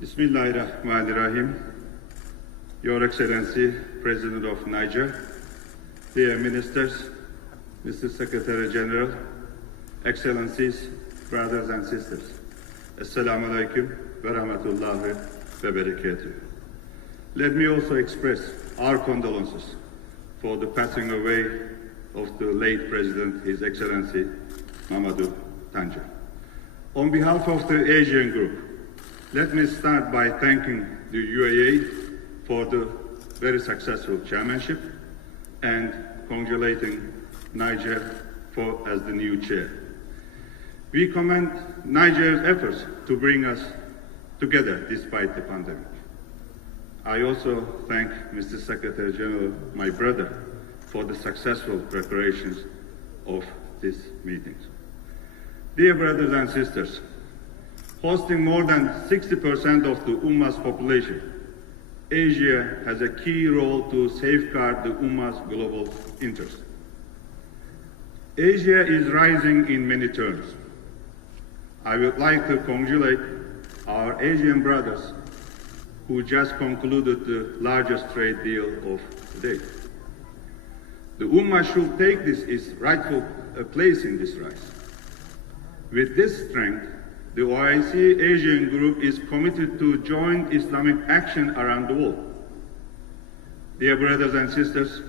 Bismillahirrahmanirrahim. Your Excellency, President of Niger, dear ministers, Mr. Secretary General, Excellencies, brothers and sisters. Assalamu alaikum wa rahmatullahi wa barakatuh. Let me also express our condolences for the passing away of the late President, His Excellency Mamadou Tandja. On behalf of the Asian Group, let me start by thanking the UAE for the very successful chairmanship and congratulating Niger as the new chair. We commend Niger's efforts to bring us together despite the pandemic. I also thank Mr. Secretary General, my brother, for the successful preparations of these meetings. Dear brothers and sisters, hosting more than 60% of the Ummah's population, Asia has a key role to safeguard the Ummah's global interests. Asia is rising in many terms. I would like to congratulate our Asian brothers who just concluded the largest trade deal of the day. The Ummah should take its rightful place in this rise. With this strength, the OIC Asian Group is committed to joint Islamic action around the world. Dear brothers and sisters,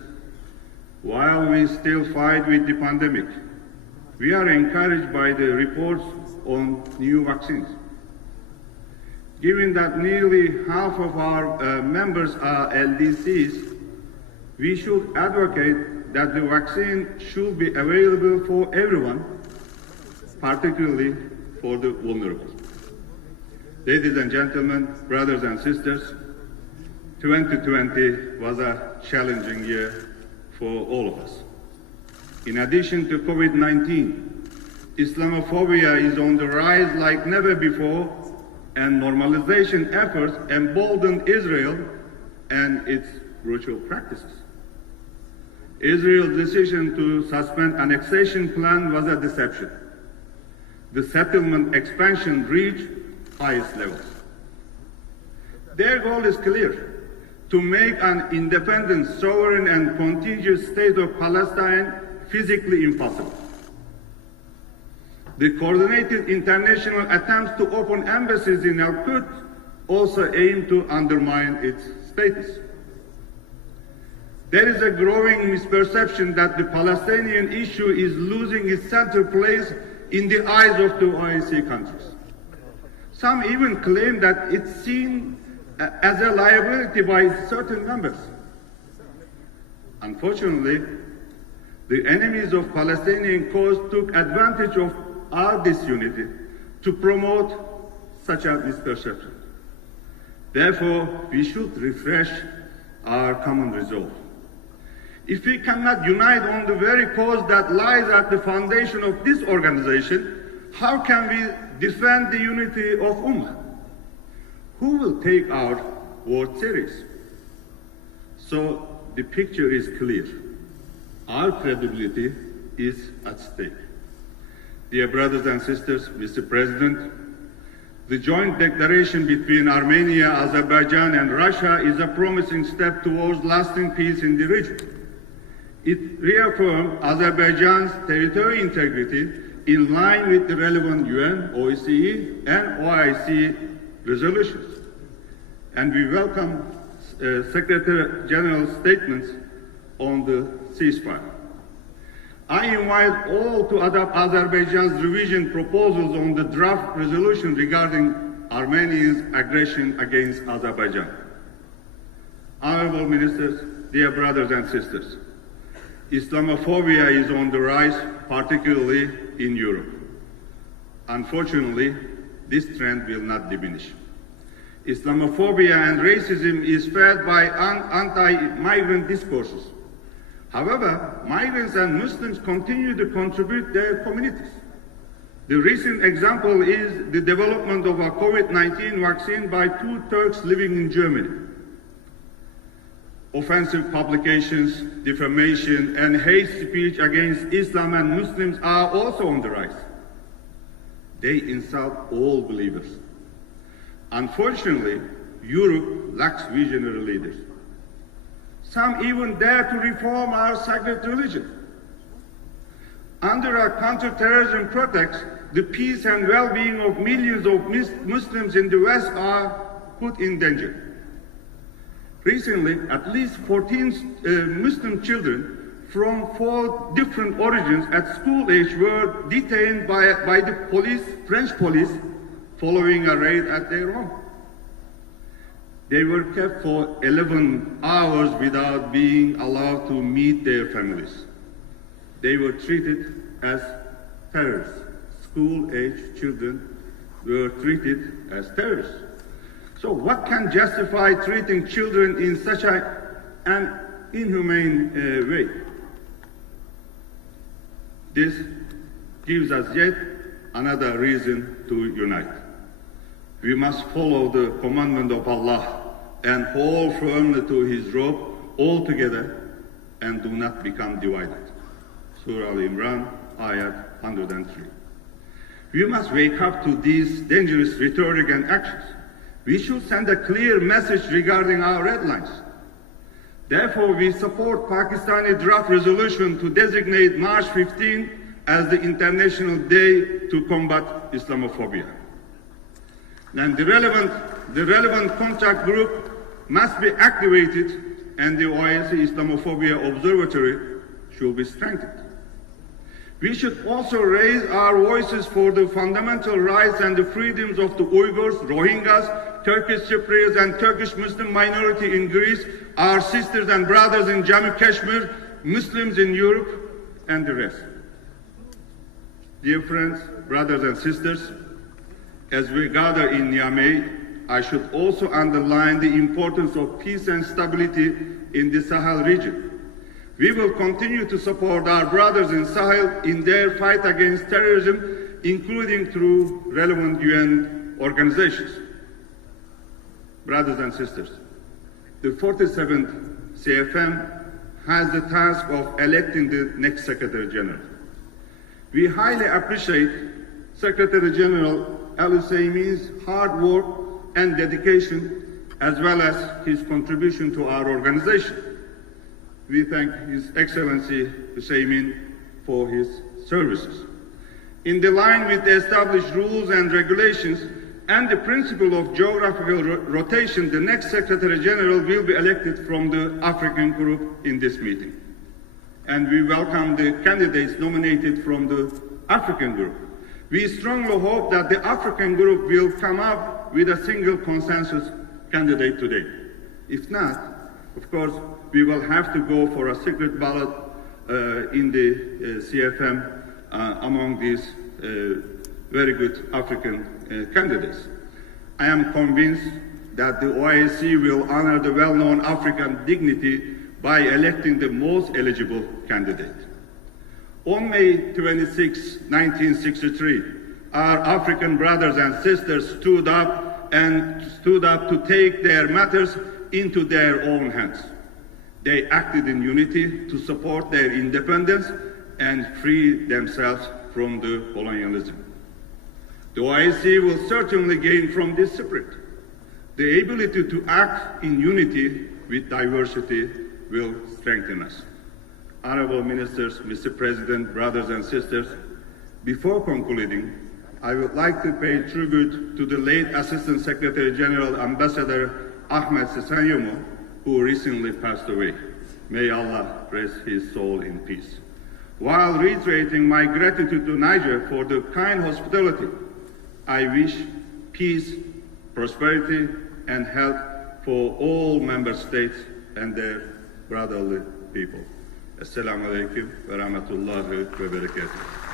while we still fight with the pandemic, we are encouraged by the reports on new vaccines. Given that nearly half of our members are LDCs, we should advocate that the vaccine should be available for everyone, particularly for the vulnerable. Ladies and gentlemen, brothers and sisters, 2020 was a challenging year for all of us. In addition to COVID-19, Islamophobia is on the rise like never before, and normalization efforts emboldened Israel and its brutal practices. Israel's decision to suspend annexation plan was a deception. The settlement expansion reached highest levels. Their goal is clear: to make an independent, sovereign, and contiguous state of Palestine physically impossible. The coordinated international attempts to open embassies in Al-Quds also aim to undermine its status. There is a growing misperception that the Palestinian issue is losing its center place in the eyes of the OIC countries. Some even claim that it's seen as a liability by certain members. Unfortunately, the enemies of Palestinian cause took advantage of our disunity to promote such a misperception. Therefore, we should refresh our common resolve. If we cannot unite on the very cause that lies at the foundation of this organization, how can we defend the unity of Ummah? Who will take our word serious? So the picture is clear. Our credibility is at stake. Dear brothers and sisters, Mr. President, the joint declaration between Armenia, Azerbaijan, and Russia is a promising step towards lasting peace in the region. It reaffirmed Azerbaijan's territorial integrity in line with the relevant UN, OSCE, and OIC resolutions. And we welcome Secretary General's statements on the ceasefire. I invite all to adopt Azerbaijan's revision proposals on the draft resolution regarding Armenia's aggression against Azerbaijan. Honorable ministers, dear brothers and sisters, Islamophobia is on the rise, particularly in Europe. Unfortunately, this trend will not diminish. Islamophobia and racism is fed by anti-migrant discourses. However, migrants and Muslims continue to contribute their communities. The recent example is the development of a COVID-19 vaccine by 2 Turks living in Germany. Offensive publications, defamation, and hate speech against Islam and Muslims are also on the rise. They insult all believers. Unfortunately, Europe lacks visionary leaders. Some even dare to reform our sacred religion. Under our counter-terrorism protects, the peace and well-being of millions of Muslims in the West are put in danger. Recently, at least 14 Muslim children from 4 different origins at school age were detained by the police, French police, following a raid at their home. They were kept for 11 hours without being allowed to meet their families. They were treated as terrorists. School-age children were treated as terrorists. So what can justify treating children in such an inhumane way? This gives us yet another reason to unite. We must follow the commandment of Allah and hold firmly to His rope all together and do not become divided. Surah Al-Imran, Ayat 103. We must wake up to these dangerous rhetoric and actions. We should send a clear message regarding our red lines. Therefore, we support Pakistani draft resolution to designate March 15 as the International Day to combat Islamophobia. And the relevant contact group must be activated and the OIC Islamophobia Observatory should be strengthened. We should also raise our voices for the fundamental rights and the freedoms of the Uyghurs, Rohingyas, Turkish Cypriots and Turkish Muslim minority in Greece, our sisters and brothers in Jammu Kashmir, Muslims in Europe, and the rest. Dear friends, brothers and sisters, as we gather in Niamey, I should also underline the importance of peace and stability in the Sahel region. We will continue to support our brothers in Sahel in their fight against terrorism, including through relevant UN organizations. Brothers and sisters, the 47th CFM has the task of electing the next Secretary General. We highly appreciate Secretary General Al-Husseini's hard work and dedication, as well as his contribution to our organization. We thank His Excellency Husseini for his services. In the line with the established rules and regulations and the principle of geographical rotation, the next Secretary General will be elected from the African group in this meeting. And we welcome the candidates nominated from the African group. We strongly hope that the African group will come up with a single consensus candidate today. If not, of course, we will have to go for a secret ballot in the CFM among these very good African candidates. I am convinced that the OIC will honor the well-known African dignity by electing the most eligible candidate. On May 26, 1963, our African brothers and sisters stood up to take their matters into their own hands. They acted in unity to support their independence and free themselves from the colonialism. The OIC will certainly gain from this spirit. The ability to act in unity with diversity will strengthen us. Honorable Ministers, Mr. President, brothers and sisters, before concluding, I would like to pay tribute to the late Assistant Secretary General Ambassador Ahmed Sesanyomo, who recently passed away. May Allah rest his soul in peace. While reiterating my gratitude to Niger for the kind hospitality, I wish peace, prosperity, and health for all member states and their brotherly people. Esselamu Aleyküm ve Rahmetullahi ve Berekatuhu.